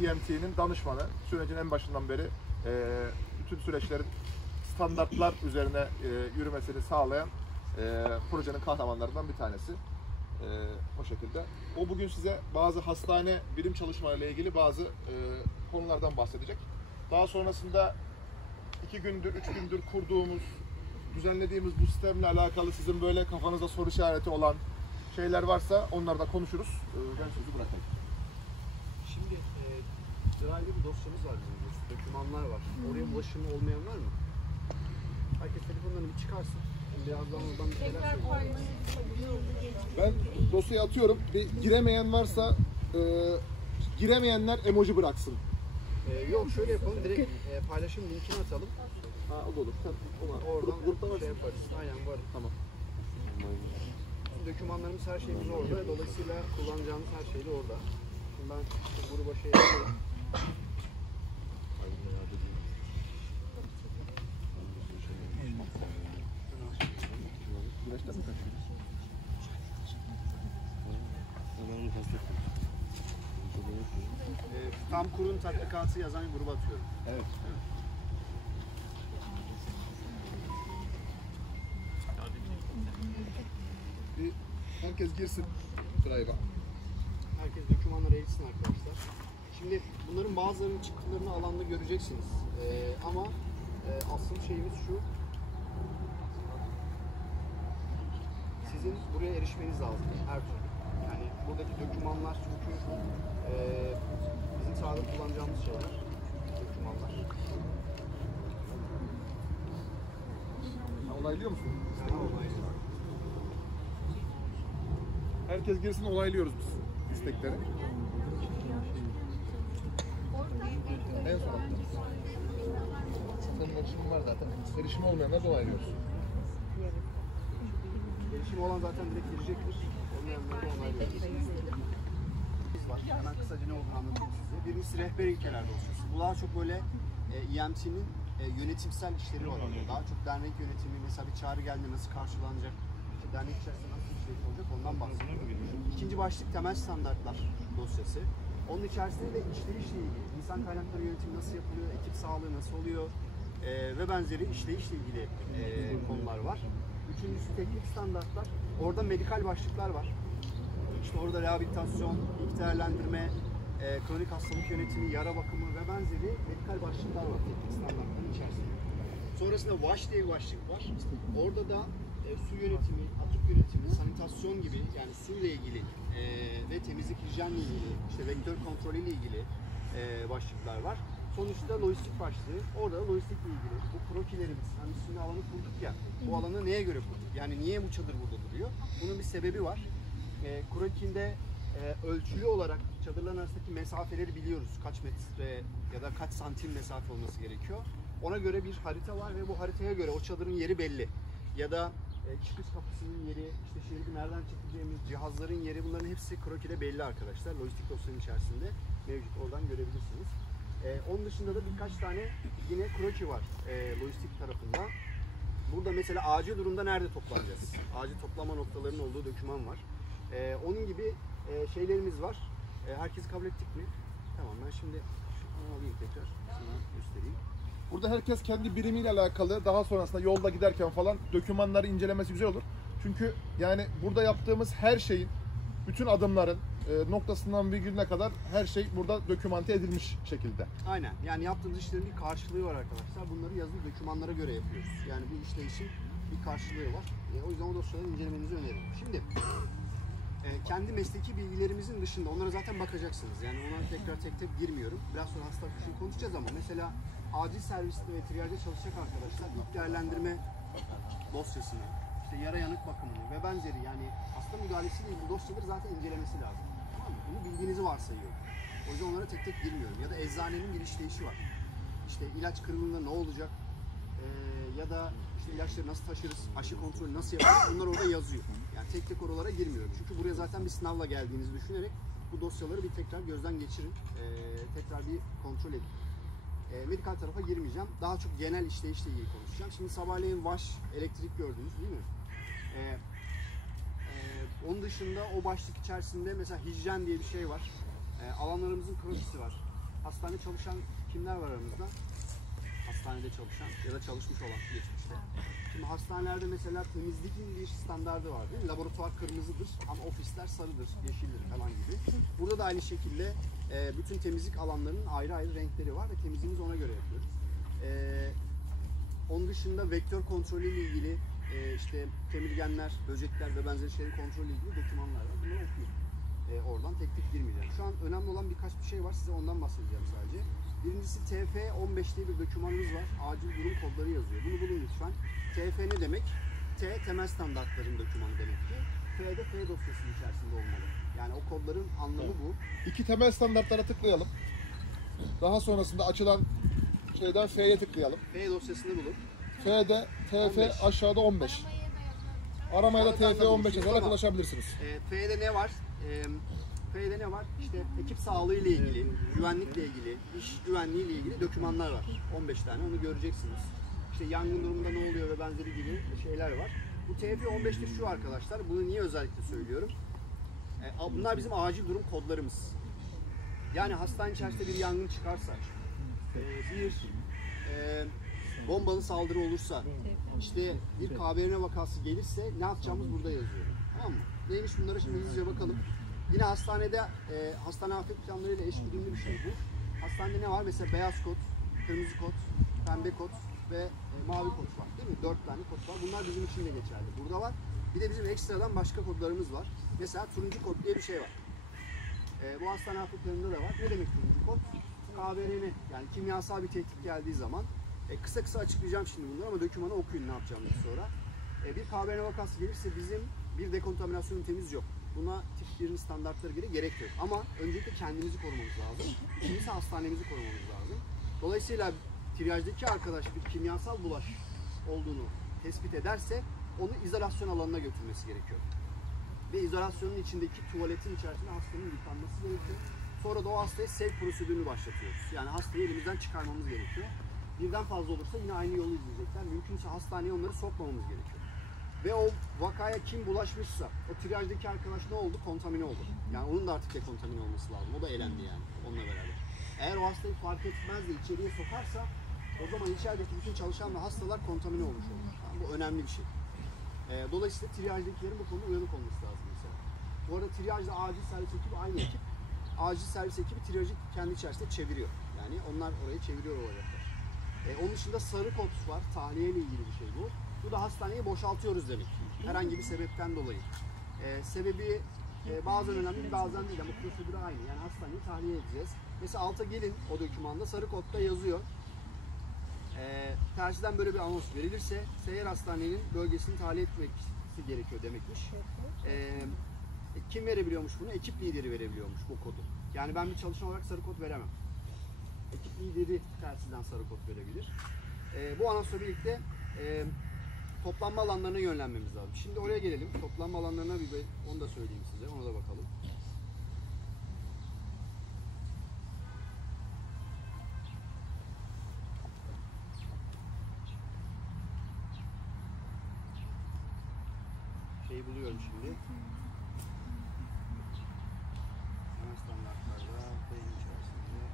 EMT'nin danışmanı. Sürecin en başından beri bütün süreçlerin standartlar üzerine yürümesini sağlayan projenin kahramanlarından bir tanesi. O şekilde. O bugün size bazı hastane birim çalışmalarıyla ilgili bazı konulardan bahsedecek. Daha sonrasında 2 gündür, 3 gündür kurduğumuz, düzenlediğimiz bu sistemle alakalı sizin böyle kafanızda soru işareti olan şeyler varsa onları da konuşuruz. Ben sözü bırakayım. Şimdi drive'li bir dosyamız var bizim, dokümanlar var. Oraya ulaşımı olmayan var mı? Herkes telefonlarını bir çıkarsın. Birazdan oradan bir şeyler Ben dosyayı atıyorum. Bir giremeyen varsa giremeyenler emoji bıraksın. Yok şöyle yapalım, direkt paylaşım linkini atalım. Ha, o da olur. Oradan grupta var. şey yaparız. Aynen var. Tamam. Dokümanlarımız, her şeyimiz orada. Dolayısıyla kullanacağımız her şey de orada. Şimdi ben gruba şey yapıyorum. Güneşten mi kaçıyoruz? Tam kurun tatbikatı yazan gruba atıyorum. Evet. Bir herkes girsin drive'a. Herkes dokümanlara erişsin arkadaşlar. Şimdi bunların bazılarının çıktılarını alanda göreceksiniz. Ama asıl şeyimiz şu. Sizin buraya erişmeniz lazım her türlü. Yani buradaki dokümanlar çünkü bizim sahada kullanacağımız şeyler. Dokümanlar. Onaylıyor musun? Tamam, Herkes girsin, onaylıyoruz biz istekleri. En son hafta. Senin erişimin var zaten. Erişimi olmayanlar da onaylıyoruz. Erişim olan zaten direkt girecektir. Olmayanları da onaylıyoruz. Var. Hemen kısaca ne olduğunu anlatayım size. Birincisi rehber ilkeler dosyası. Bu daha çok böyle EMT'nin yönetimsel işleri olan. Daha çok dernek yönetimi, mesela bir çağrı geldiğinde nasıl karşılanacak, işte dernek içerisinde nasıl işleyiş olacak ondan bahsediyorum. İkinci başlık temel standartlar dosyası. Onun içerisinde de işleyişle ilgili, insan kaynakları yönetimi nasıl yapılıyor, ekip sağlığı nasıl oluyor ve benzeri işleyişle ilgili konular var. Üçüncüsü teknik standartlar. Orada medikal başlıklar var. İşte orada rehabilitasyon, ilk değerlendirme, kronik hastalık yönetimi, yara bakımı ve benzeri medikal başlıklar var teknik standartların içerisinde. Sonrasında WASH diye bir başlık var. Orada da su yönetimi, atık yönetimi, sanitasyon gibi yani suyla ilgili ve temizlik hijyenle ilgili, işte vektör kontrolü ile ilgili başlıklar var. Sonuçta lojistik başlığı, orada da lojistikle ilgili bu krokilerimiz, hani üstünde alanı kurduk ya, bu alanı neye göre kurduk? Yani niye bu çadır burada duruyor? Bunun bir sebebi var. Krokinde ölçülü olarak çadırların arasındaki mesafeleri biliyoruz. Kaç metre ya da kaç santim mesafe olması gerekiyor. Ona göre bir harita var ve bu haritaya göre o çadırın yeri belli. Ya da çıkış kapısının yeri, işte şeridi nereden çekeceğimiz, cihazların yeri, bunların hepsi krokide belli arkadaşlar. Lojistik dosyanın içerisinde mevcut, oradan görebilirsiniz. Onun dışında da birkaç tane yine kroki var lojistik tarafında. Burada mesela acil durumda nerede toplanacağız? Acil toplama noktalarının olduğu doküman var. Onun gibi şeylerimiz var. Herkesi kabul ettik mi? Tamam, ben şimdi şunu alayım tekrar sana göstereyim. Burada herkes kendi birimiyle alakalı daha sonrasında yolda giderken falan dokümanları incelemesi güzel olur. Çünkü yani burada yaptığımız her şeyin, bütün adımların noktasından virgülüne kadar her şey burada dokümante edilmiş şekilde. Aynen. Yani yaptığımız işlerin bir karşılığı var arkadaşlar. Bunları yazılı dokümanlara göre yapıyoruz. Yani bu işleyişin bir karşılığı var. O yüzden o dosyaları incelemenizi öneririm. Şimdi kendi mesleki bilgilerimizin dışında onlara zaten bakacaksınız. Yani ona tekrar tek tek girmiyorum. Biraz sonra hasta akışını konuşacağız ama mesela acil serviste ve triyajda çalışacak arkadaşlar ilk değerlendirme dosyasını, işte yara yanık bakımını ve benzeri yani hasta müdahalesiyle ilgili dosyaları zaten incelemesi lazım. Tamam mı? Bunu bildiğinizi varsayıyorum. O yüzden onlara tek tek girmiyorum. Ya da eczanenin bir işleyişi var. İşte ilaç kırılığında ne olacak? Ya da işte ilaçları nasıl taşırız, aşı kontrolü nasıl yaparız, bunlar orada yazıyor. Yani tek tek oralara girmiyorum. Çünkü buraya zaten bir sınavla geldiğinizi düşünerek bu dosyaları bir tekrar gözden geçirin. Tekrar bir kontrol edin. Medikal tarafa girmeyeceğim. Daha çok genel işleyişle ilgili konuşacağım. Şimdi sabahleyin WASH, elektrik gördünüz değil mi? Onun dışında o başlık içerisinde mesela hijyen diye bir şey var. Alanlarımızın krokisi var. Hastanede çalışan kimler var aramızda? Hastanede çalışan ya da çalışmış olan geçmişte. Şimdi hastanelerde mesela temizliğin bir standardı var değil mi? Laboratuvar kırmızıdır ama ofisler sarıdır, yeşildir falan gibi. Burada da aynı şekilde bütün temizlik alanlarının ayrı ayrı renkleri var ve temizliğimizi ona göre yapıyoruz. Onun dışında vektör kontrolü ile ilgili işte kemirgenler, böcekler ve benzeri şeylerin kontrolü ile ilgili dokümanlar var. Bunları okuyun. Oradan tek tek girmeyeceğim. Şu an önemli olan birkaç bir şey var. Size ondan bahsedeceğim sadece. Birincisi TF15 diye bir dokümanımız var. Acil durum kodları yazıyor. Bunu bulun lütfen. TF ne demek? T temel standartların dokümanı demek ki. F de F dosyasının içerisinde olmalı. Yani o kodların anlamı bu. İki temel standartlara tıklayalım. Daha sonrasında açılan şeyden F'ye tıklayalım. F dosyasını bulun. F'de TF 15. Aşağıda 15. Aramaya da TF 15 yazarak Tamam. ulaşabilirsiniz. F'de ne var? F'de ne var? İşte ekip sağlığı ile ilgili, güvenlikle ilgili, iş güvenliği ile ilgili dokümanlar var. 15 tane onu göreceksiniz. İşte yangın durumunda ne oluyor ve benzeri gibi şeyler var. Bu TF15'te şu arkadaşlar, bunu niye özellikle söylüyorum? Bunlar bizim acil durum kodlarımız. Yani hastane içerisinde bir yangın çıkarsa, bir bombalı saldırı olursa, işte bir KBRN vakası gelirse ne yapacağımız burada yazıyor. Tamam mı? Neymiş bunlara şimdi hızlıca bakalım. Yine hastanede hastane afet planlarıyla eşgüdümlü bir şey bu. Hastanede ne var? Mesela beyaz kod, kırmızı kod, pembe kod ve mavi kod var. Değil mi? 4 tane kod var. Bunlar bizim için de geçerli. Burada var. Bir de bizim ekstradan başka kodlarımız var. Mesela turuncu kod diye bir şey var. Bu hastane afet planında da var. Ne demek turuncu kod? KBRN, yani kimyasal bir tehdit geldiği zaman kısa kısa açıklayacağım şimdi bunları ama dokümanı okuyun ne yapacağımızı sonra. Bir KBRN vakası gelirse bizim bir dekontaminasyon ünitemiz yok. Buna tip 1'in standartları göre gerek yok. Ama öncelikle kendimizi korumamız lazım. İkincisi hastanemizi korumamız lazım. Dolayısıyla triyajdaki arkadaş bir kimyasal bulaş olduğunu tespit ederse onu izolasyon alanına götürmesi gerekiyor. Ve izolasyonun içindeki tuvaletin içerisinde hastanın yıkanması gerekiyor. Sonra da o hastaya sevk prosedürünü başlatıyoruz. Yani hastayı elimizden çıkarmamız gerekiyor. Birden fazla olursa yine aynı yolu izleyecekler. Mümkünse hastaneye onları sokmamamız gerekiyor. Ve o vakaya kim bulaşmışsa, o triyajdaki arkadaş ne oldu? Kontamine oldu. Yani onun da artık dekontamine olması lazım. O da elendi yani onunla beraber. Eğer o hastayı fark etmez de içeriye sokarsa o zaman içerideki bütün çalışan ve hastalar kontamine olmuş olur. Yani bu önemli bir şey. Dolayısıyla triyajdakilerin bu konuda uyanık olması lazım mesela. Bu arada triyajda acil servis ekibi aynı ekip. Acil servis ekibi triyajı kendi içerisinde çeviriyor. Yani onlar orayı çeviriyor olacaklar. Onun dışında sarı kod var. Tahliye ile ilgili bir şey bu. Bu da hastaneyi boşaltıyoruz demek. Herhangi bir sebepten dolayı. Sebebi bazen önemli bazen değil ama prosedürü aynı. Yani hastaneyi tahliye edeceğiz. Mesela alta gelin o dokümanda sarı kodda yazıyor. Tersiden böyle bir anons verilirse seyyar hastanenin bölgesini tahliye etmesi gerekiyor demekmiş. Kim verebiliyormuş bunu? Ekip lideri verebiliyormuş bu kodu. Yani ben bir çalışan olarak sarı kod veremem. Ekip lideri tersiden sarı kod verebilir. Bu anonsla birlikte toplanma alanlarına yönlenmemiz lazım. Şimdi oraya gelelim. Toplanma alanlarına onu da söyleyeyim size. Ona da bakalım. Şeyi buluyorum şimdi. Hemen standartlarda beyin içerisinde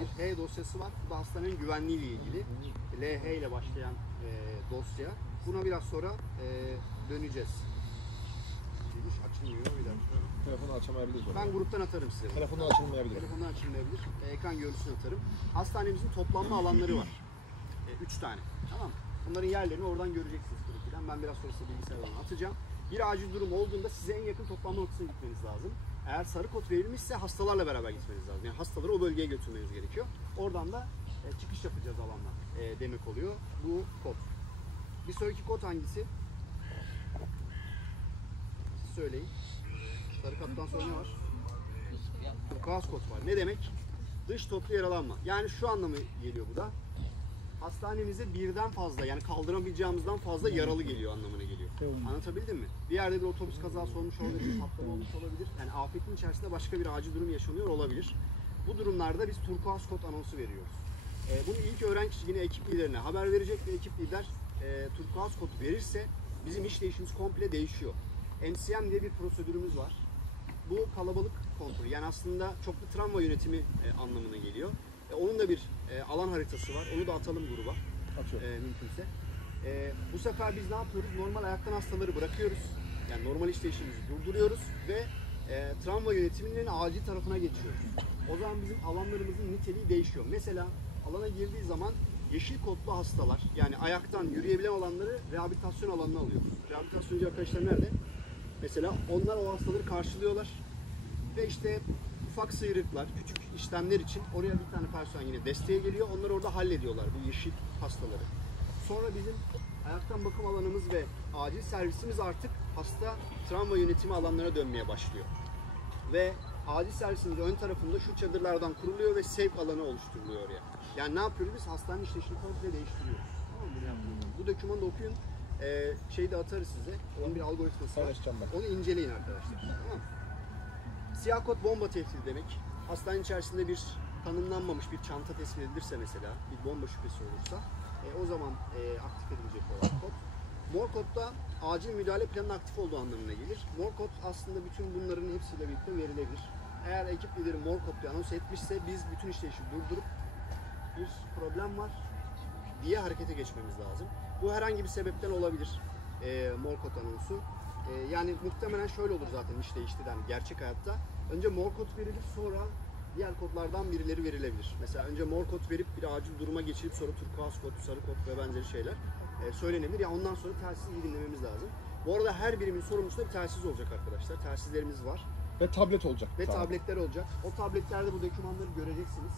bir H dosyası var. Bu da hastanenin güvenliği ile ilgili. LH ile başlayan dosya. Buna biraz sonra döneceğiz. Açılmıyor bir dakika. Telefonu açamayabiliriz. Ben gruptan atarım size. Telefonu açılmayabilir. Telefondan açılmayabilir. Ekran görüntüsünü atarım. Hastanemizin toplanma alanları var. 3 tane. Tamam mı? Bunların yerlerini oradan göreceksiniz. Ben biraz sonra size bilgisayardan atacağım. Bir acil durum olduğunda size en yakın toplanma noktasına gitmeniz lazım. Eğer sarı kod verilmişse hastalarla beraber gitmeniz lazım. Yani hastaları o bölgeye götürmeniz gerekiyor. Oradan da çıkış yapacağız alandan demek oluyor bu kod. Bir sonraki kod hangisi? Siz söyleyin. Sarı koddan sonra ne var? Turkuaz kod var. Ne demek? Dış toplu yaralanma. Yani şu anlamı geliyor bu da. Hastanemize birden fazla yani kaldıramayacağımızdan fazla yaralı geliyor anlamına geliyor. Anlatabildim mi? Bir yerde bir otobüs kazası olmuş olabilir, patlama olmuş olabilir. Yani afetin içerisinde başka bir acil durum yaşanıyor olabilir. Bu durumlarda biz turkuaz kod anonsu veriyoruz. Bunu ilk öğren kişi yine ekip liderine haber verecek ve ekip lider turkuaz kod verirse bizim işleyişimiz komple değişiyor. MCM diye bir prosedürümüz var. bu kalabalık kontrolü. Yani aslında çoklu travma yönetimi anlamına geliyor. Onun da bir alan haritası var. Onu da atalım gruba. Mümkünse. Bu sefer biz ne yapıyoruz? Normal ayaktan hastaları bırakıyoruz. Yani normal işleyişimizi durduruyoruz ve travma yönetiminin acil tarafına geçiyoruz. O zaman bizim alanlarımızın niteliği değişiyor. Mesela alana girdiği zaman yeşil kodlu hastalar, yani ayaktan yürüyebilen olanları rehabilitasyon alanına alıyoruz. Rehabilitasyoncu arkadaşlar nerede? Mesela onlar o hastaları karşılıyorlar ve işte ufak sıyrıklar, küçük işlemler için oraya bir tane personel yine desteğe geliyor. Onlar orada hallediyorlar bu yeşil hastaları. Sonra bizim ayaktan bakım alanımız ve acil servisimiz artık hasta travma yönetimi alanlarına dönmeye başlıyor. Ve acil servisimiz ön tarafında şu çadırlardan kuruluyor ve sevk alanı oluşturuluyor oraya. Yani ne yapıyoruz biz? Hastanenin işleyişini komple değiştiriyoruz. Tamam mı? Bu dokümanı da okuyun. Şeyi de atarız size. Onun bir algoritması var. Onu inceleyin arkadaşlar. Tamam mı? Siyah kod bomba tehdidi demek. Hastanenin içerisinde bir tanımlanmamış bir çanta tespit edilirse mesela, bir bomba şüphesi olursa o zaman aktif edilecek olan kod. Mor kodda acil müdahale planının aktif olduğu anlamına gelir. Mor kod aslında bütün bunların hepsiyle birlikte verilebilir. Eğer ekip lideri mor kod diye anons etmişse biz bütün işleyişi durdurup bir problem var diye harekete geçmemiz lazım. Bu herhangi bir sebepten olabilir mor kod anonsu. Yani muhtemelen şöyle olur zaten işleyişte, yani gerçek hayatta. Önce mor kod verilir, sonra diğer kodlardan birileri verilebilir. Mesela önce mor kod verip bir acil duruma geçirip sonra turkuaz kod, sarı kod ve benzeri şeyler söylenebilir. Yani ondan sonra telsizi iyi dinlememiz lazım. Bu arada her birimin sorumlusu da bir telsiz olacak arkadaşlar. Telsizlerimiz var. Ve tablet olacak. Ve tabletler olacak. O tabletlerde bu dokümanları göreceksiniz.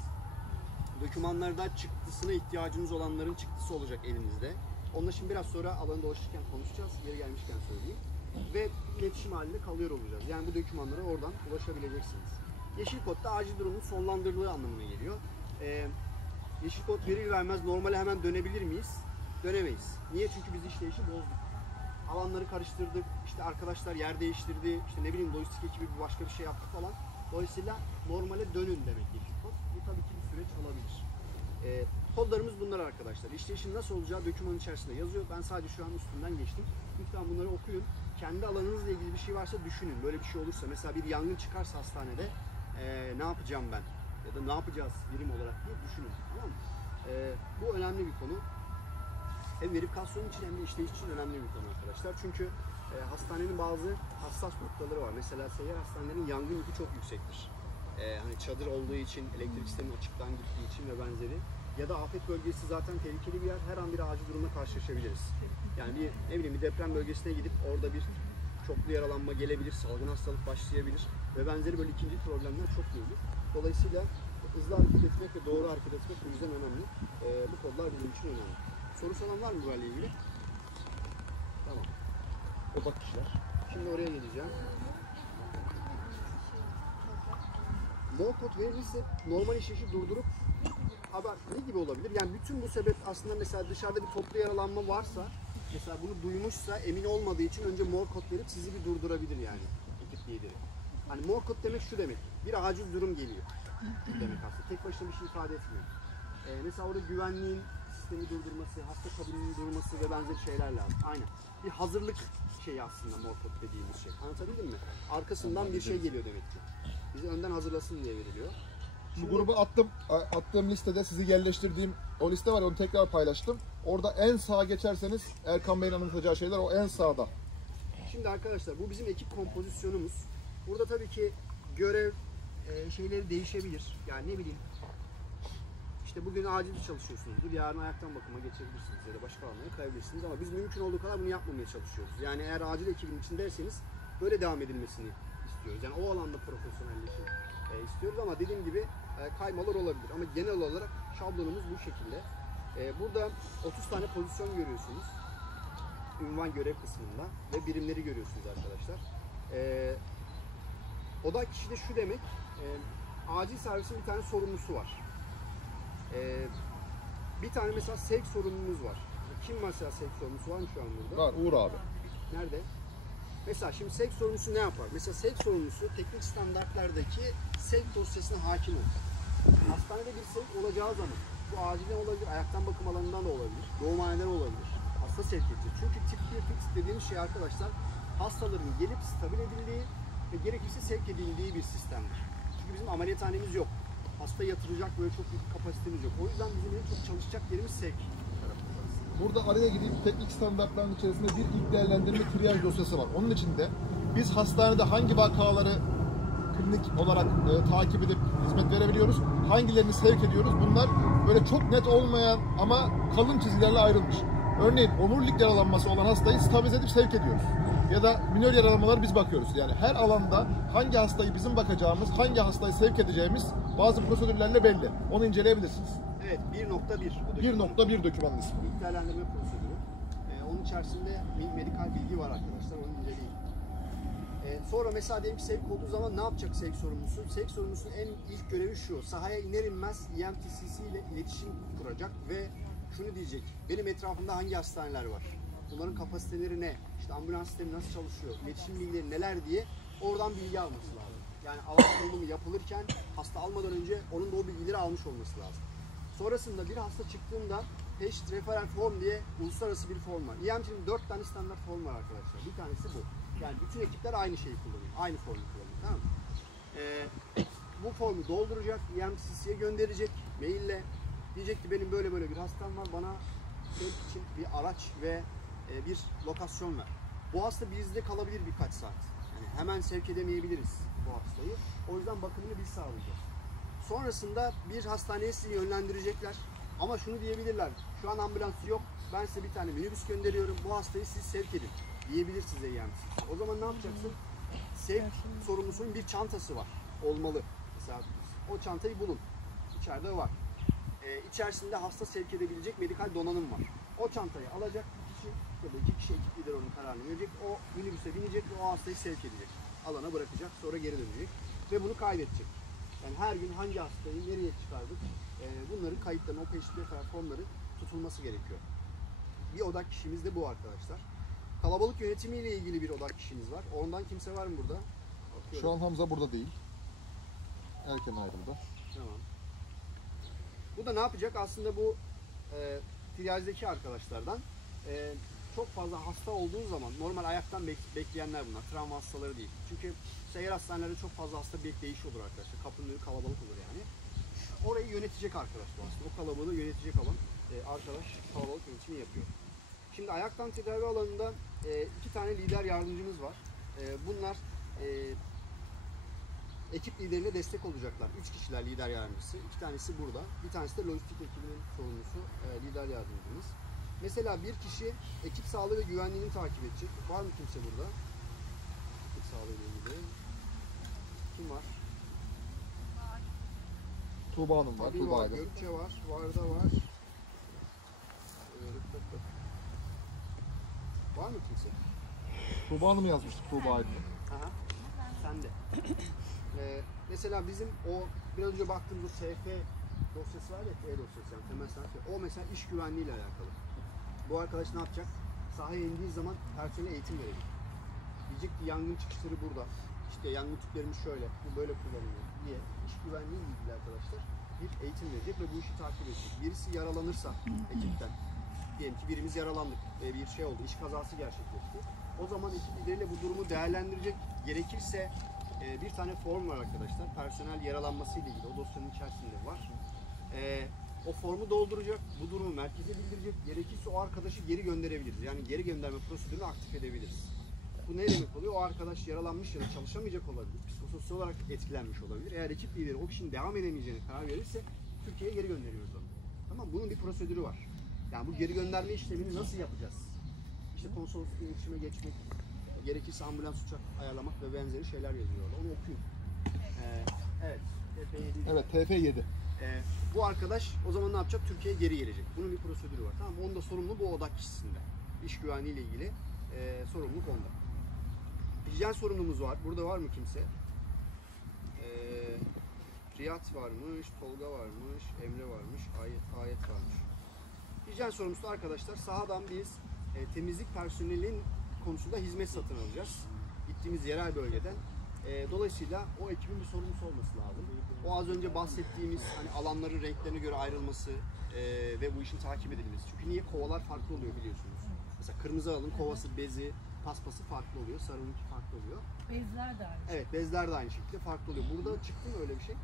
Dokümanlarda çıktısına ihtiyacınız olanların çıktısı olacak elinizde. Onunla şimdi biraz sonra alanı dolaşırken konuşacağız. Yeri gelmişken söyleyeyim. Ve iletişim halinde kalıyor olacağız. Yani bu dokümanlara oradan ulaşabileceksiniz. Yeşil kod da acil durumun sonlandırıldığı anlamına geliyor. Yeşil kod verir vermez normale hemen dönebilir miyiz? Dönemeyiz. Niye? Çünkü biz işleyişi bozduk. Alanları karıştırdık, işte arkadaşlar yer değiştirdi, işte ne bileyim lojistik ekibi başka bir şey yaptı falan. Dolayısıyla normale dönün demek yeşil kod. Bu tabii ki bir süreç alabilir. Kodlarımız bunlar arkadaşlar. İşleyişin nasıl olacağı dokümanın içerisinde yazıyor. Ben sadece şu an üstünden geçtim. Lütfen bunları okuyun. Kendi alanınızla ilgili bir şey varsa düşünün. Böyle bir şey olursa, mesela bir yangın çıkarsa hastanede ne yapacağım ben? Ya da ne yapacağız birim olarak diye düşünün. Tamam mı? Bu önemli bir konu. Hem verifikasyon için hem de işleyiş için önemli bir konu arkadaşlar. Çünkü hastanenin bazı hassas noktaları var. Mesela seyyar hastanelerin yangın yükü çok yüksektir. Hani çadır olduğu için, elektrik sistemi açıktan gittiği için ve benzeri. Ya da afet bölgesi zaten tehlikeli bir yer. Her an bir acil durumla karşılaşabiliriz. Yani bir, ne bileyim, bir deprem bölgesine gidip orada bir çoklu yaralanma gelebilir, salgın hastalık başlayabilir ve benzeri böyle ikinci problemler çok büyük. Dolayısıyla hızlı hareket etmek ve doğru hareket etmek bu yüzden önemli. Bu kodlar bizim için önemli. Sorusu olan var mı böyle ilgili? Tamam. Odak kişiler. Şimdi oraya geleceğim. Mor kod verilirse normal işleyişi durdurup haber ne gibi olabilir? Yani bütün bu sebep aslında mesela dışarıda bir toplu yaralanma varsa, mesela bunu duymuşsa emin olmadığı için önce mor kod verip sizi bir durdurabilir yani ekip lideri. Hani mor kod demek şu demek, bir acil durum geliyor demek aslında. Tek başına bir şey ifade etmiyor. Mesela orada güvenliğin sistemi durdurması, hasta kabininin durması ve benzeri şeyler lazım. Aynen. Bir hazırlık şeyi aslında mor kod dediğimiz şey. Anlatabildim mi? Arkasından bir şey geliyor demek ki. Bizi önden hazırlasın diye veriliyor. Bu grubu attığım listede sizi yerleştirdiğim o liste var, onu tekrar paylaştım. Orada en sağa geçerseniz Erkan Bey'in anlatacağı şeyler o en sağda. Şimdi arkadaşlar bu bizim ekip kompozisyonumuz. Burada tabii ki görev şeyleri değişebilir. Yani ne bileyim, işte bugün acil çalışıyorsunuzdur, yarın ayaktan bakıma geçebilirsiniz ya da başka alanlara kayabilirsiniz ama biz mümkün olduğu kadar bunu yapmamaya çalışıyoruz. Yani eğer acil ekibin içindeyseniz böyle devam edilmesini istiyoruz. Yani o alanda profesyonelleşim istiyoruz ama dediğim gibi kaymalar olabilir. Ama genel olarak şablonumuz bu şekilde. Burada 30 tane pozisyon görüyorsunuz. Ünvan görev kısmında ve birimleri görüyorsunuz arkadaşlar. Odak kişi de şu demek, acil servisin bir tane sorumlusu var. Bir tane mesela sevk sorumlumuz var. Kim mesela sevk sorumlusu var mı şu an burada? Var, Uğur abi. Nerede? Mesela şimdi sevk sorumlusu ne yapar? Mesela sevk sorumlusu teknik standartlardaki sevk dosyasına hakim olur. Hastanede bir sevk olacağı zaman, bu acilden olabilir, ayaktan bakım alanından da olabilir, doğumhaneden olabilir, hasta sevk edilir. Çünkü tip 1 fix dediğimiz şey arkadaşlar, hastaların gelip stabil edildiği ve gerekirse sevk edildiği bir sistemdir. Çünkü bizim ameliyathanemiz yok. Hasta yatıracak böyle çok büyük bir kapasitemiz yok. O yüzden bizim en çok çalışacak yerimiz sevk tarafındayız. Burada araya gideyim. Teknik standartların içerisinde bir ilk değerlendirme triyaj dosyası var. Onun için de biz hastanede hangi vakaları klinik olarak takip edip hizmet verebiliyoruz, hangilerini sevk ediyoruz. Bunlar böyle çok net olmayan ama kalın çizgilerle ayrılmış. Örneğin omurilik yaralanması olan hastayı stabilize edip sevk ediyoruz. Ya da minör yaralanmaları biz bakıyoruz. Yani her alanda hangi hastayı bizim bakacağımız, hangi hastayı sevk edeceğimiz bazı prosedürlerle belli. Onu inceleyebilirsiniz. Evet, 1.1. 1.1 dokümanın ismi. İlk değerlendirme prosedürü. Onun içerisinde medikal bilgi var arkadaşlar, onu inceleyin. Sonra mesela diyelim ki sevk olduğu zaman ne yapacak sevk sorumlusu? Sevk sorumlusunun en ilk görevi şu: sahaya iner inmez EMTCC ile iletişim kuracak ve şunu diyecek: benim etrafımda hangi hastaneler var? Bunların kapasiteleri ne? İşte ambulans sistemi nasıl çalışıyor? İletişim bilgileri neler diye oradan bilgi alması lazım. Yani alan kurulumu yapılırken hasta almadan önce onun da o bilgileri almış olması lazım. Sonrasında bir hasta çıktığında Patient Referral Form diye uluslararası bir form var. EMT'nin 4 tane standart form var arkadaşlar. Bir tanesi bu. Yani bütün ekipler aynı şeyi kullanıyor. Aynı formu kullanıyor. Tamam mı? Bu formu dolduracak, EMTC'ye gönderecek maille. Diyecek ki benim böyle böyle bir hastam var, bana sevk için bir araç ve bir lokasyon ver. Bu hasta bizde kalabilir birkaç saat. Yani hemen sevk edemeyebiliriz bu hastayı. O yüzden bakımını biz sağlayacağız. Sonrasında bir hastaneye sizi yönlendirecekler. Ama şunu diyebilirler: şu an ambulans yok, ben size bir tane minibüs gönderiyorum, bu hastayı siz sevk edin diyebilir size yani. O zaman ne yapacaksın? Sevk sorumlusunun bir çantası var, olmalı. Mesela o çantayı bulun. İçeride var. İçerisinde hasta sevk edebilecek medikal donanım var. O çantayı alacak bir kişi ya da 2 kişi, ekip lideri onun kararını verecek. O minibüse binecek ve o hastayı sevk edecek. Alana bırakacak, sonra geri dönecek ve bunu kaydedecek. Yani her gün hangi hastayı nereye çıkardık, bunların kayıtlarını, o peşinde formları tutulması gerekiyor. Bir odak kişimiz de bu arkadaşlar. Kalabalık yönetimiyle ilgili bir odak kişimiz var. Ondan kimse var mı burada? Bakıyorum. Şu an Hamza burada değil. Erken ayrıldı. Tamam. Bu da ne yapacak? Aslında bu triyajdaki arkadaşlardan çok fazla hasta olduğu zaman normal ayaktan bekleyenler bunlar. Travma hastaları değil. Çünkü şehir hastanelerde çok fazla hasta bekleyiş olur arkadaşlar. Kapının önü kalabalık olur yani. Orayı yönetecek arkadaş bu aslında. O kalabalığı yönetecek olan arkadaş kalabalık yönetimi yapıyor. Şimdi ayaktan tedavi alanında 2 tane lider yardımcımız var. Bunlar ekip liderine destek olacaklar. 3 kişiler lider yardımcısı. 2 tanesi burada. Bir tanesi de lojistik ekibinin sorumlusu, lider yardımcımız. Mesela bir kişi ekip sağlığı ve güvenliğini takip edecek. Var mı kimse burada? Ekip sağlığı ile ilgili. Kim var? Tuğba Hanım var. Tabii Tuğba var. Aydın. Gökçe var. Varda var. Var mı kimse? Tuğba Hanım'ı yazmıştık, Tuğba Aydın. Aha. Sen de. Mesela bizim o biraz önce baktığımız o SF dosyası var ya, dosyası yani temel sanatı. O mesela iş güvenliği ile alakalı. Bu arkadaş ne yapacak? Sahaya indiği zaman personele eğitim verecek. Diyecek ki yangın çıkışları burada. İşte yangın tüplerimiz şöyle, bu böyle kullanılıyor diye iş güvenliği ile ilgili arkadaşlar bir eğitim verecek ve bu işi takip edecek. Birisi yaralanırsa ekipten, diyelim ki birimiz yaralandık, bir şey oldu, iş kazası gerçekleşti. O zaman ekip lideriyle bu durumu değerlendirecek. Gerekirse bir tane form var arkadaşlar. Personel yaralanması ile ilgili. O dosyanın içerisinde var. O formu dolduracak. Bu durumu merkeze bildirecek. Gerekirse o arkadaşı geri gönderebiliriz. Yani geri gönderme prosedürünü aktif edebiliriz. Bu ne demek oluyor? O arkadaş yaralanmış ya da çalışamayacak olabilir. Psikososyal olarak etkilenmiş olabilir. Eğer ekip lideri o kişinin devam edemeyeceğine karar verirse Türkiye'ye geri gönderiyoruz onu. Tamam, bunun bir prosedürü var. Yani bu geri gönderme işlemini nasıl yapacağız? İşte konsolosluk iletişime geçmek, gerekirse ambulans uçak ayarlamak ve benzeri şeyler yazıyor orada. Onu okuyun. Evet. TF7. Evet, TF7. Bu arkadaş o zaman ne yapacak? Türkiye'ye geri gelecek. Bunun bir prosedürü var. Tamam mı? Onda sorumlu bu odak kişisinde. İş güvenliği ile ilgili sorumluluk onda. Hijyen sorumlumuz var. Burada var mı kimse? Riyad varmış, Tolga varmış, Emre varmış, Ayet varmış. Hijyen sorumlusu arkadaşlar, sahadan biz temizlik personelin konusunda hizmet satın alacağız. Gittiğimiz yerel bölgeden. Dolayısıyla o ekibin bir sorumlusu olması lazım. O az önce bahsettiğimiz hani alanların renklerine göre ayrılması ve bu işin takip edilmesi. Çünkü niye? Kovalar farklı oluyor biliyorsunuz. Mesela kırmızı alanın kovası, bezi, paspası farklı oluyor. Sarınınki farklı farklı oluyor. Bezler de aynı. Evet, bezler de aynı şekilde farklı oluyor. Burada çıktı mı öyle bir şey?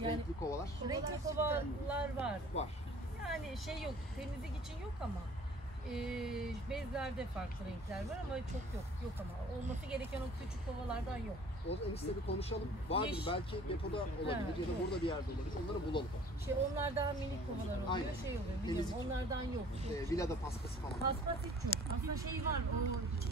Yani- Renkli kovalar Renkli kovalar var. var. Yani şey yok, temizlik için yok ama bezlerde farklı renkler var ama çok yok. Yok ama olması gereken o küçük kovalardan yok. O enişte bir konuşalım. Vardır Yeş- belki depoda olabilir Ha, ya da evet. burada bir yerde olabilir. Onları bulalım. Onlar daha minik kovalar oluyor, Aynen. şey oluyor. Biliyorum. Temizlik. Onlardan yok. Villada paspası falan. Paspas hiç yok. Aslında şey var, o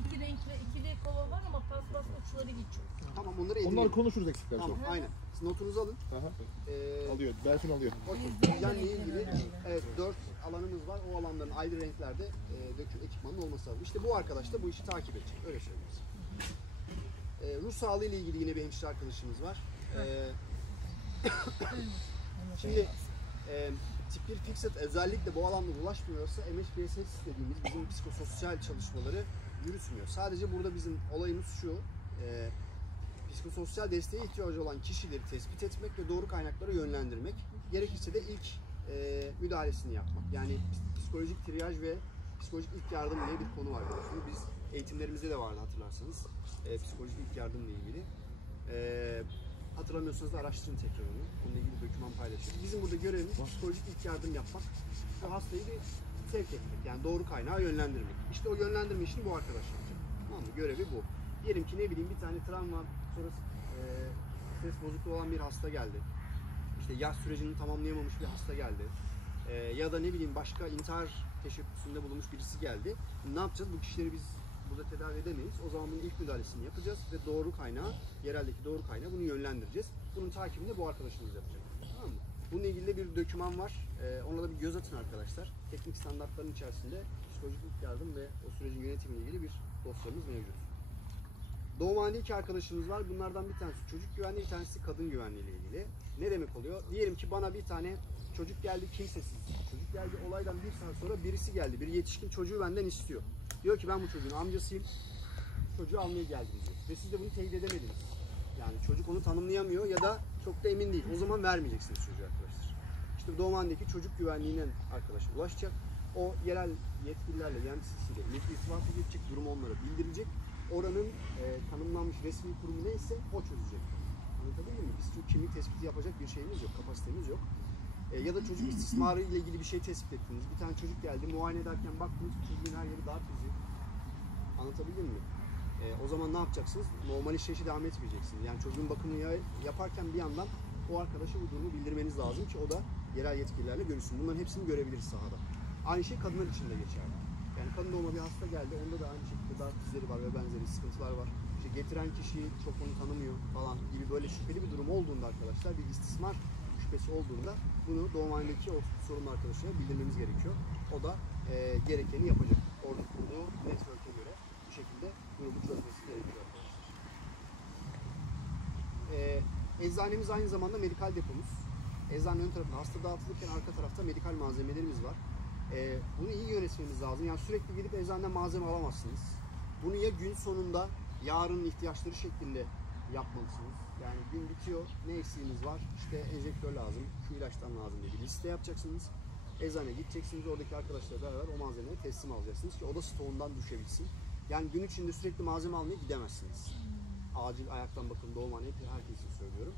iki renkli, ikili kova var ama paspas uçları hiç yok. Tamam onları edinleyelim. Onlar konuşuruz eksikler Tamam sonra. aynen. Siz notunuzu alın. Aha. Ee, Alıyor. Berfin alıyor. Oksijenle ilgili evet, 4 alanımız var. O alanların ayrı renklerde döküm ekipmanın olması lazım. İşte bu arkadaş da bu işi takip edecek. Öyle söylüyoruz. Ruh sağlığı ile ilgili yine bir hemşire arkadaşımız var. Şimdi tip 1 fixed özellikle bu alanda ulaşmıyorsa MHPSS dediğimiz bizim psikososyal çalışmaları yürütmüyor. Sadece burada bizim olayımız şu. Psikososyal desteğe ihtiyacı olan kişileri tespit etmek ve doğru kaynaklara yönlendirmek. Gerekirse de ilk müdahalesini yapmak. Yani psikolojik triyaj ve psikolojik ilk yardım diye bir konu var. Biliyorsunuz. Biz eğitimlerimizde de vardı hatırlarsanız. Psikolojik ilk yardımla ilgili. Hatırlamıyorsanız da araştırın tekrar onu. Onunla ilgili doküman paylaşıyoruz. Bizim burada görevimiz psikolojik ilk yardım yapmak. Bu hastayı bir sevk etmek. Yani doğru kaynağa yönlendirmek. İşte o yönlendirme işini bu arkadaş yapacak. Tamam mı? Görevi bu. Diyelim ki ne bileyim bir tane travma sonrası stres bozukluğu olan bir hasta geldi. İşte yaş sürecini tamamlayamamış bir hasta geldi. Ya da ne bileyim başka intihar teşebbüsünde bulunmuş birisi geldi. Ne yapacağız? Bu kişileri biz burada tedavi edemeyiz. O zaman bunun ilk müdahalesini yapacağız ve doğru kaynağı, yereldeki doğru kaynağı bunu yönlendireceğiz. Bunun takibini de bu arkadaşımız yapacak. Tamam mı? Bununla ilgili de bir doküman var. Ona da bir göz atın arkadaşlar. Teknik standartların içerisinde psikolojik ilk yardım ve o sürecin yönetimiyle ilgili bir dosyamız mevcut. Doğumhanede 2 arkadaşımız var. Bunlardan bir tanesi çocuk güvenliği, bir tanesi kadın güvenliği ile ilgili. Ne demek oluyor? Diyelim ki bana bir tane çocuk geldi, kimsesiz. Çocuk geldi, olaydan 1 saat sonra birisi geldi. Bir yetişkin çocuğu benden istiyor. Diyor ki ben bu çocuğun amcasıyım. Çocuğu almaya geldim diyor. Ve siz de bunu teyit edemediniz. Yani çocuk onu tanımlayamıyor ya da çok da emin değil. O zaman vermeyeceksiniz çocuğu arkadaşlar. İşte doğumhanedeki çocuk güvenliğinin arkadaşı ulaşacak. O yerel yetkililerle, yemsisiyle irtibat edecek, durumu onlara bildirecek. Oranın tanımlanmış resmi kurumu neyse o çözecek. Anlatabildim mi? Biz çünkü kimlik tespiti yapacak bir şeyimiz yok, kapasitemiz yok. Ya da çocuk istismarı ile ilgili bir şey tespit ettiniz. Bir tane çocuk geldi, muayene ederken baktınız çocuğun her yeri darp izi. Anlatabildim mi? O zaman ne yapacaksınız? Normal işleyişe devam etmeyeceksiniz. Yani çocuğun bakımını yaparken bir yandan o arkadaşa bu durumu bildirmeniz lazım ki o da yerel yetkililerle görüşsün. Bunların hepsini görebiliriz sahada. Aynı şey kadınlar için de geçerli. Yani kadın doğuma bir hasta geldi, onda da aynı şekilde darp izleri var ve benzeri sıkıntılar var. İşte getiren kişi çok onu tanımıyor falan gibi böyle şüpheli bir durum olduğunda arkadaşlar, bir istismar şüphesi olduğunda bunu doğumhanedeki o sorumlu arkadaşına bildirmemiz gerekiyor. O da gerekeni yapacak. Orada kurduğu network'e göre bu şekilde durumu çözmesi gerekiyor arkadaşlar. Eczanemiz aynı zamanda medikal depomuz. Eczane ön tarafında hasta dağıtılırken arka tarafta medikal malzemelerimiz var. Bunu iyi yönetmemiz lazım. Yani sürekli gidip eczaneden malzeme alamazsınız. Bunu ya gün sonunda yarının ihtiyaçları şeklinde yapmalısınız. Yani gün bitiyor, ne eksiğiniz var? İşte enjektör lazım, şu ilaçtan lazım diye bir liste yapacaksınız. Eczaneye gideceksiniz, oradaki arkadaşlarla beraber o malzemeyi teslim alacaksınız ki o da stoğundan düşebilsin. Yani gün içinde sürekli malzeme almaya gidemezsiniz. Acil ayaktan bakın doğumhaneye herkes için söylüyorum.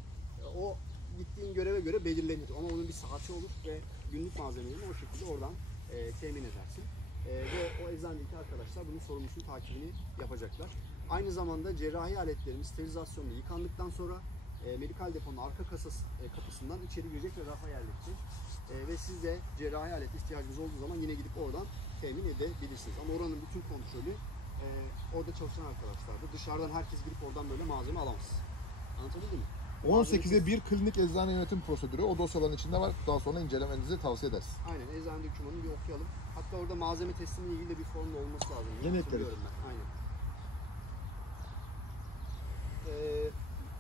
O gittiğin göreve göre belirlenir ama onun bir saati olur ve günlük malzemelerini o şekilde oradan temin edersin. Ve o eczanedeki arkadaşlar bunun sorumlusunu takibini yapacaklar. Aynı zamanda cerrahi aletlerimiz sterilizasyonda yıkandıktan sonra medikal deponun arka kapısından içeri girecek ve rafa yerleşecek. Ve siz de cerrahi alet ihtiyacınız olduğu zaman yine gidip oradan temin edebilirsiniz. Ama oranın bütün kontrolü orada çalışan arkadaşlardı. Dışarıdan herkes girip oradan böyle malzeme alamaz. Anlatabildim mi? 18'e 1 klinik eczane yönetim prosedürü o dosyaların içinde var. Daha sonra incelemenizi tavsiye ederiz. Aynen, eczane dokümanını bir okuyalım. Hatta orada malzeme teslimiyle ilgili de bir formda olması lazım. Yeni ekleriz. Aynen.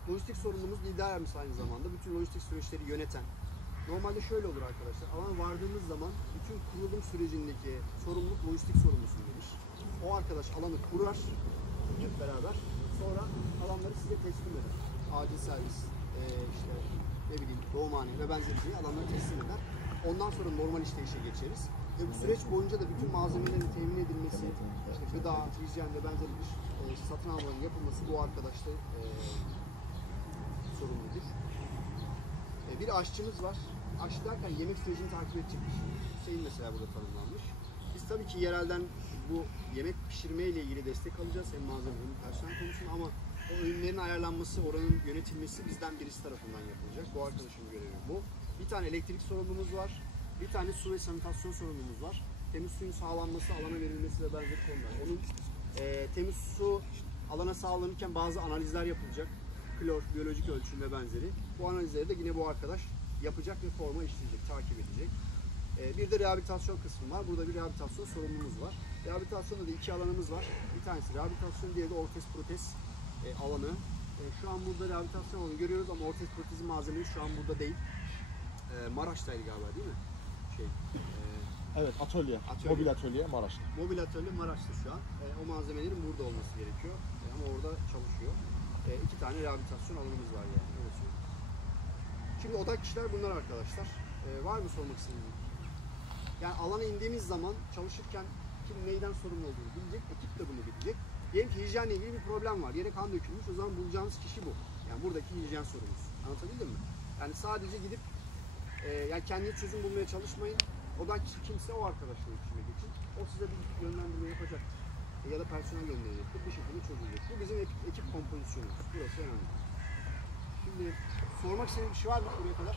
Lojistik sorumlumuz lider yardımcısı aynı zamanda. Bütün lojistik süreçleri yöneten. Normalde şöyle olur arkadaşlar. Alana vardığımız zaman bütün kurulum sürecindeki sorumluluk lojistik sorumlusundur. O arkadaş alanı kurar hep beraber. Sonra alanları size teslim eder. Acil servis, işte ne bileyim doğumhane ve benzeri alanları teslim eder. Ondan sonra normal işleyişe geçeriz. Ve bu süreç boyunca da bütün malzemelerin temin edilmesi, işte gıda, hijyen ve benzeri bir satın almanın yapılması bu arkadaşta sorumludur. Bir aşçımız var. Aşçı derken yemek sürecini takip edecek kişi. Hüseyin mesela burada tanımlanmış. Biz tabii ki yerelden bu yemek pişirme ile ilgili destek alacağız. Hem malzeme hem personel konusunda ama o öğünlerin ayarlanması, oranın yönetilmesi bizden birisi tarafından yapılacak. Bu arkadaşın görevi bu. Bir tane elektrik sorumlumuz var. Bir tane su ve sanitasyon sorumlumuz var. Temiz suyun sağlanması, alana verilmesi ve benzeri konular. Onun temiz su alana sağlanırken bazı analizler yapılacak. Klor, biyolojik ölçüm ve benzeri. Bu analizleri de yine bu arkadaş yapacak ve forma işleyecek, takip edecek. Bir de rehabilitasyon kısmı var. Burada bir rehabilitasyon sorumlumuz var. Rehabilitasyonda da iki alanımız var. Bir tanesi rehabilitasyon, diğeri de ortez protez alanı. Şu an burada rehabilitasyon alanı görüyoruz ama ortez protezin malzemesi şu an burada değil. Maraş'taydı galiba değil mi? Evet, atölye. Mobil atölye Maraş'ta. Mobil atölye Maraş'ta şu an. O malzemelerin burada olması gerekiyor. Ama orada çalışıyor. İki tane rehabilitasyon alanımız var yani. Öyle söyleyeyim. Şimdi odak kişiler bunlar arkadaşlar. Var mı sormak istediğiniz? Yani alana indiğimiz zaman çalışırken kim neyden sorumlu olduğunu bilecek, ekip de bunu bilecek. Diyelim ki hijyenle ilgili bir problem var. Yere kan dökülmüş, o zaman bulacağınız kişi bu. Yani buradaki hijyen sorumlusu. Anlatabildim mi? Yani sadece gidip yani kendi çözüm bulmaya çalışmayın. Odak kişi kimse o arkadaşla iletişime geçin. O size bir yönlendirme yapacak. Ya da personel gönderecektir. Bir şekilde çözülecek. Bu bizim ekip kompozisyonumuz. Burası önemli. Şimdi sormak istediğim bir şey var mı buraya kadar?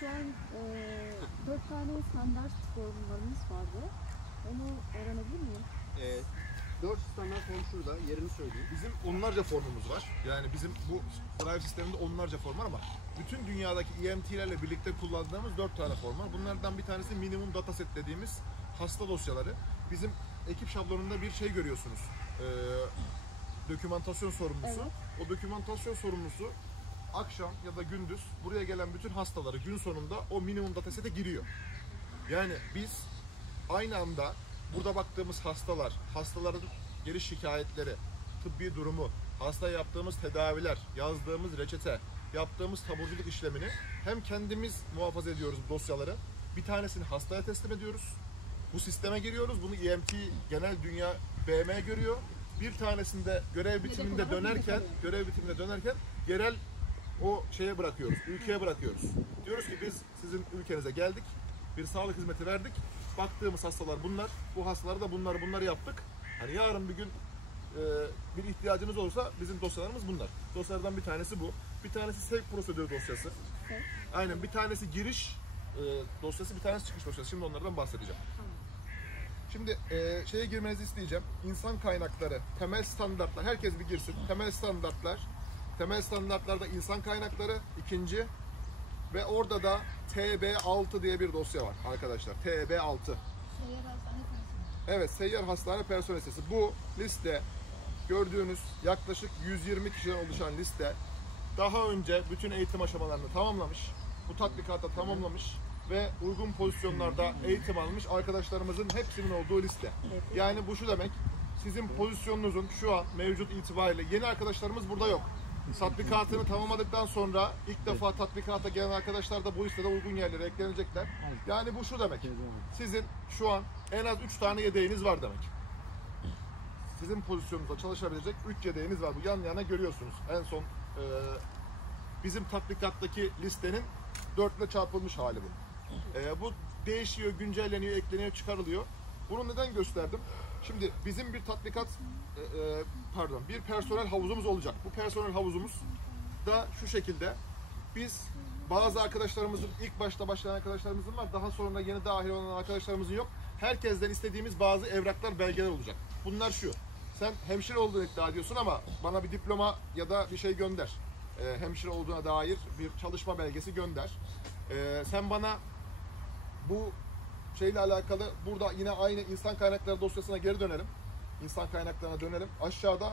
Şu an 4 tane standart formlarımız vardı. Onu öğrenebilir miyim? 4 standart form şurada. Yerini söyleyeyim. Bizim onlarca formumuz var. Yani bizim bu Thrive sisteminde onlarca form var ama bütün dünyadaki EMT'lerle birlikte kullandığımız 4 tane form var. Bunlardan bir tanesi minimum dataset dediğimiz hasta dosyaları. Bizim ekip şablonunda bir şey görüyorsunuz. Dokümantasyon sorumlusu. Evet. O dokümantasyon sorumlusu akşam ya da gündüz buraya gelen bütün hastaları gün sonunda o minimum datasete giriyor. Yani biz aynı anda burada baktığımız hastalar, hastaların geliş şikayetleri, tıbbi durumu, hastaya yaptığımız tedaviler, yazdığımız reçete, yaptığımız taburculuk işlemini hem kendimiz muhafaza ediyoruz bu dosyaları, bir tanesini hastaya teslim ediyoruz. Bu sisteme giriyoruz, bunu EMT genel dünya BM görüyor. Bir tanesinde görev bitiminde dönerken yerel o şeye bırakıyoruz, ülkeye bırakıyoruz. Diyoruz ki biz sizin ülkenize geldik, bir sağlık hizmeti verdik. Baktığımız hastalar bunlar, bu hastalara da bunları yaptık. Hani yarın bir gün bir ihtiyacınız olursa bizim dosyalarımız bunlar. Dosyalardan bir tanesi bu. Bir tanesi sevk prosedürü dosyası. Evet. Aynen, bir tanesi giriş dosyası, bir tanesi çıkış dosyası. Şimdi onlardan bahsedeceğim. Tamam. Şimdi şeye girmenizi isteyeceğim. İnsan kaynakları, temel standartlar. Herkes bir girsin. Temel standartlar. Temel standartlarda insan kaynakları ikinci. Ve orada da TB6 diye bir dosya var arkadaşlar. TB6. Evet, seyyar hastane personel listesi. Bu liste gördüğünüz yaklaşık 120 kişiden oluşan liste daha önce bütün eğitim aşamalarını tamamlamış. Bu tatbikata tamamlamış ve uygun pozisyonlarda eğitim almış arkadaşlarımızın hepsinin olduğu liste. Yani bu şu demek, sizin pozisyonunuzun şu an mevcut itibariyle yeni arkadaşlarımız burada yok. Tatbikatını tamamladıktan sonra ilk defa tatbikata gelen arkadaşlar da bu listede uygun yerlere eklenecekler. Yani bu şu demek, sizin şu an en az 3 tane yedeğiniz var demek. Sizin pozisyonunuzda çalışabilecek 3 yedeğiniz var. Bu yan yana görüyorsunuz. En son bizim tatbikattaki listenin 4 ile çarpılmış hali bu. Bu değişiyor, güncelleniyor, ekleniyor, çıkarılıyor. Bunu neden gösterdim? Şimdi bizim bir tatbikat, bir personel havuzumuz olacak. Bu personel havuzumuz da şu şekilde. Biz bazı arkadaşlarımızın, ilk başta başlayan arkadaşlarımızın var, daha sonra yeni dahil olan arkadaşlarımızın yok. Herkesten istediğimiz bazı evraklar, belgeler olacak. Bunlar şu: sen hemşire olduğunu iddia ediyorsun ama bana bir diploma ya da bir şey gönder. Hemşire olduğuna dair bir çalışma belgesi gönder. Sen bana bu şeyle alakalı, burada yine aynı insan kaynakları dosyasına geri dönelim. İnsan kaynaklarına dönelim. Aşağıda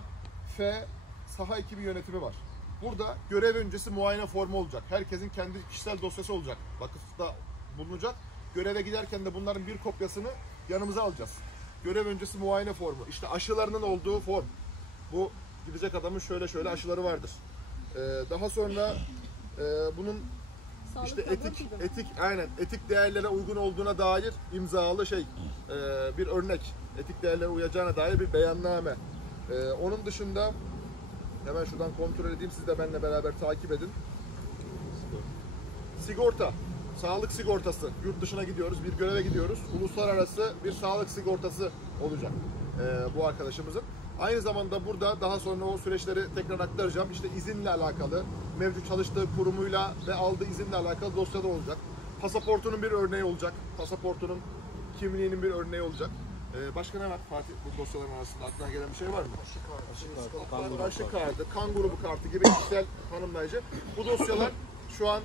F saha ekibi yönetimi var. Burada görev öncesi muayene formu olacak. Herkesin kendi kişisel dosyası olacak. Vakıfta bulunacak. Göreve giderken de bunların bir kopyasını yanımıza alacağız. Görev öncesi muayene formu. İşte aşılarının olduğu form. Bu gidecek adamın şöyle aşıları vardır. Daha sonra bunun Sağlık İşte raporu etik, gibi mi? etik değerlere uygun olduğuna dair imzalı bir örnek. Etik değerlere uyacağına dair bir beyanname. Onun dışında hemen şuradan kontrol edeyim, siz de benimle beraber takip edin. Sigorta, sağlık sigortası. Yurt dışına gidiyoruz, bir göreve gidiyoruz. Uluslararası bir sağlık sigortası olacak bu arkadaşımızın. Aynı zamanda burada daha sonra o süreçleri tekrar aktaracağım. İşte izinle alakalı, mevcut çalıştığı kurumuyla ve aldığı izinle alakalı dosyada olacak. Pasaportunun bir örneği olacak. Pasaportunun kimliğinin bir örneği olacak. Başka ne var Fatih bu dosyaların arasında? Aklına gelen bir şey var mı? Aşı kartı, kan grubu kartı gibi kişisel tanımlayıcı. Bu dosyalar şu an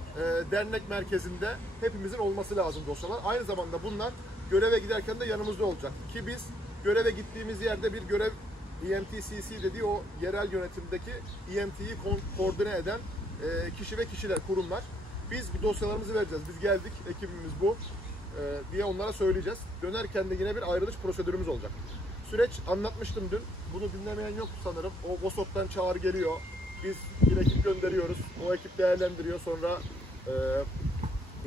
dernek merkezinde hepimizin olması lazım dosyalar. Aynı zamanda bunlar göreve giderken de yanımızda olacak. Ki biz göreve gittiğimiz yerde bir görev EMTCC dediği o yerel yönetimdeki EMT'yi koordine eden kişi ve kişiler, kurumlar. Biz bu dosyalarımızı vereceğiz. Biz geldik, ekibimiz bu diye onlara söyleyeceğiz. Dönerken de yine bir ayrılış prosedürümüz olacak. Süreç anlatmıştım dün. Bunu dinlemeyen yok sanırım. O VOSOP'tan çağrı geliyor. Biz bir ekip gönderiyoruz. O ekip değerlendiriyor. Sonra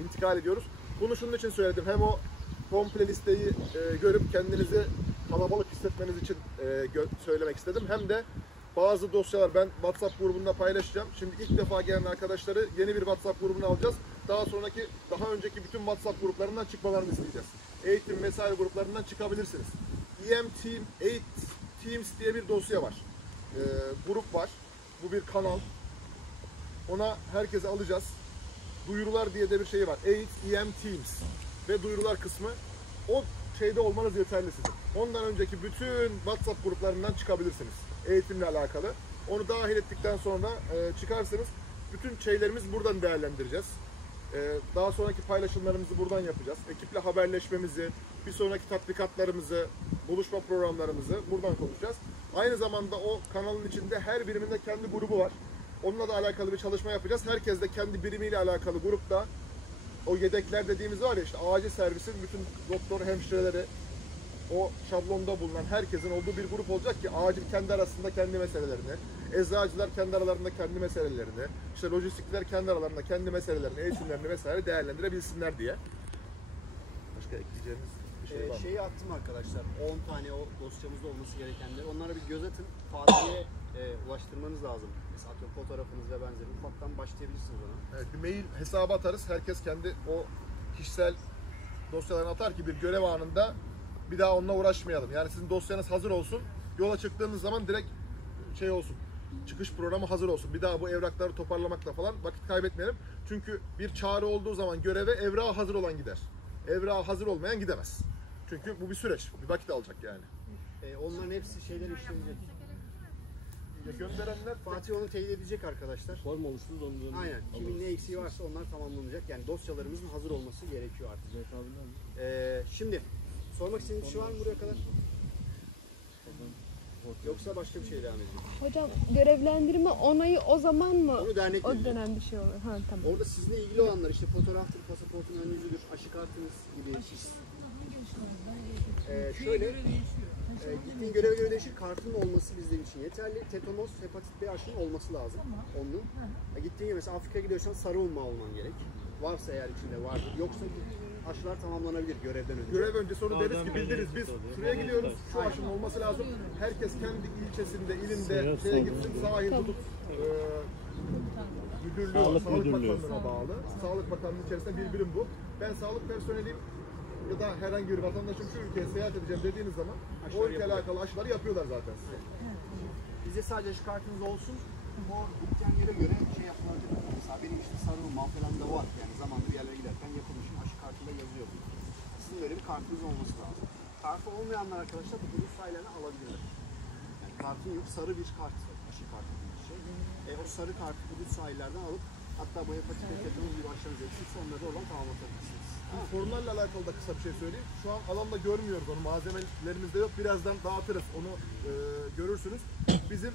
intikal ediyoruz. Bunu şunun için söyledim. Hem o komple listeyi görüp kendinizi kalabalık hissetmeniz için söylemek istedim. Hem de bazı dosyalar ben WhatsApp grubunda paylaşacağım. Şimdi ilk defa gelen arkadaşları yeni bir WhatsApp grubuna alacağız. Daha önceki bütün WhatsApp gruplarından çıkmalarını isteyeceğiz. Eğitim vesaire gruplarından çıkabilirsiniz. Teams diye bir dosya var. Grup var. Bu bir kanal. Ona herkese alacağız. Duyurular diye de bir şey var. Teams ve duyurular kısmı. O şeyde olmanız yeterli sizin. Ondan önceki bütün WhatsApp gruplarından çıkabilirsiniz. Eğitimle alakalı. Onu dahil ettikten sonra çıkarsınız. Bütün şeylerimizi buradan değerlendireceğiz. Daha sonraki paylaşımlarımızı buradan yapacağız. Ekiple haberleşmemizi, bir sonraki tatbikatlarımızı, buluşma programlarımızı buradan konuşacağız. Aynı zamanda o kanalın içinde her birimin de kendi grubu var. Onunla da alakalı bir çalışma yapacağız. Herkes de kendi birimiyle alakalı grupta o yedekler dediğimiz var ya, işte acil servisin bütün doktor, hemşireleri, o şablonda bulunan herkesin olduğu bir grup olacak ki acil kendi arasında kendi meselelerini, eczacılar kendi aralarında kendi meselelerini, işte lojistikler kendi aralarında kendi meselelerini, eğitimlerini vesaire değerlendirebilsinler diye. Başka ekleyeceğiniz bir şey var mı? Şeyi attım arkadaşlar. 10 tane o dosyamızda olması gerekenleri. Onlara bir göz atın. Fatih'e ulaştırmanız lazım. Mesela atıyorum fotoğrafınız ve benzeri. Ufaktan başlayabilirsiniz ona. Evet, bir mail hesabı atarız. Herkes kendi o kişisel dosyalarını atar ki bir görev anında bir daha onunla uğraşmayalım. Yani sizin dosyanız hazır olsun. Yola çıktığınız zaman direkt şey olsun. Çıkış programı hazır olsun. Bir daha bu evrakları toparlamakla falan vakit kaybetmeyelim. Çünkü bir çağrı olduğu zaman göreve evrağı hazır olan gider. Evrağı hazır olmayan gidemez. Çünkü bu bir süreç. Bir vakit alacak yani. Onların hepsi şeyler işlenecek. Gönderenler Fatih onu teyit edecek arkadaşlar. Form oluşturuz onu. Aynen. Kimin ne eksiği varsa onlar tamamlanacak. Yani dosyalarımızın hazır olması gerekiyor artık. Şimdi sormak istediğiniz bir şey var mı buraya kadar? Yoksa başka bir şey devam edecek. Hocam görevlendirme onayı o zaman mı? Onu dernek O verecek. dönem bir şey olur. Ha tamam. Orada sizinle ilgili olanlar işte fotoğraftır, pasaportun ön yüzüdür, aşı kartınız gibi. Şöyle gittiğin göreve göre değişir. Kartın olması bizler için yeterli. Tetanos, hepatit B aşının olması lazım. Onun. Gittiğin gibi mesela Afrika'ya gidiyorsan sarı olma olman gerek. Varsa eğer içinde vardır. Yoksa aşılar tamamlanabilir görevden önce. görev öncesi onu deriz ki bildiririz. Biz şuraya gidiyoruz. Şu aşının olması lazım. Herkes kendi ilçesinde, ilinde şeye gitsin. Sahil hudut müdürlüğü var. Sağlık Bakanlığı'na bağlı. Sağlık Bakanlığı içerisinde bir birim bu. Ben sağlık personeliyim ya da herhangi bir vatandaşım şu ülkeye seyahat edeceğim dediğiniz zaman o ülkeyle alakalı aşıları yapıyorlar zaten size. Bize sadece şu kartınız olsun. O gideceğin yere göre şey yapılabilir. Mesela benim işte sarı olmam falan da var. Yani zamanında bir yerlere giderken yapılmışım. Aşı kartında yazıyor. Sizin böyle bir kartınız olması lazım. Kartı olmayanlar arkadaşlar bu hudut sayılarını alabilirler. Yani kartın yok, sarı bir kart, aşı kartı gibi bir şey. O sarı kartı hudut sahillerden alıp hatta bu hepatit ve tetanos gibi aşılarınız eksikse onları da oradan tamamlatabilirsiniz. Formlarla alakalı da kısa bir şey söyleyeyim. Şu an alanda görmüyoruz onu. Malzemelerimizde yok. Birazdan dağıtırız. Onu görürsünüz. Bizim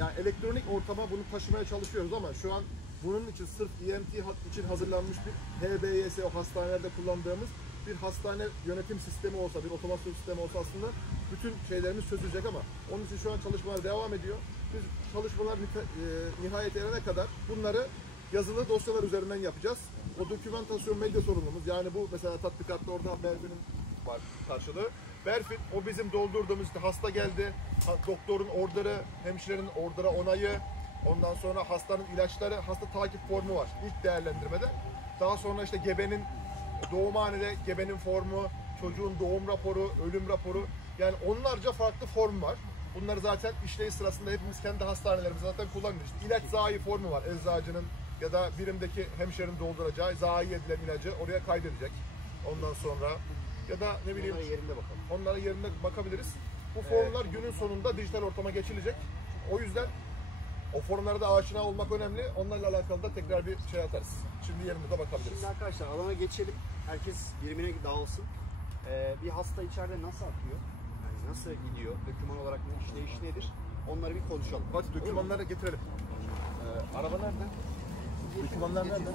yani elektronik ortama bunu taşımaya çalışıyoruz ama şu an bunun için sırf EMT için hazırlanmış bir HBS, o hastanelerde kullandığımız bir hastane yönetim sistemi olsa, bir otomasyon sistemi olsa aslında bütün şeylerimiz çözülecek ama onun için şu an çalışmalar devam ediyor. Biz çalışmalar nihayet erene kadar bunları yazılı dosyalar üzerinden yapacağız. O dokümantasyon medya sorumlumuz. Yani bu mesela tatbikatta orada Berfin'in var karşılığı. Berfin o bizim doldurduğumuz işte hasta geldi, doktorun orderı, hemşirenin ordera onayı, ondan sonra hastanın ilaçları, hasta takip formu var ilk değerlendirmede. Daha sonra işte gebenin doğumhanede gebenin formu, çocuğun doğum raporu, ölüm raporu, yani onlarca farklı form var. Bunları zaten işleyiş sırasında hepimiz kendi hastanelerimizde zaten kullanıyoruz. İşte ilaç zayi formu var. Eczacının ya da birimdeki hemşirenin dolduracağı zayi edilen ilacı oraya kaydedecek. Ondan sonra ya da ne bileyim Onlara yerinde bakalım. onlara yerine bakabiliriz. Bu formlar günün sonunda dijital ortama geçilecek. O yüzden o formlara da aşina olmak önemli. Onlarla alakalı da tekrar bir şey atarız. Şimdi yerinde de bakabiliriz. Şimdi arkadaşlar alana geçelim. Herkes birimine dağılsın. Bir hasta içeride nasıl akıyor? Yani nasıl gidiyor? Doküman olarak ne işleyiş nedir? Onları bir konuşalım. Hadi dokümanları getirelim. Araba nerede? Dokümanlar nerede?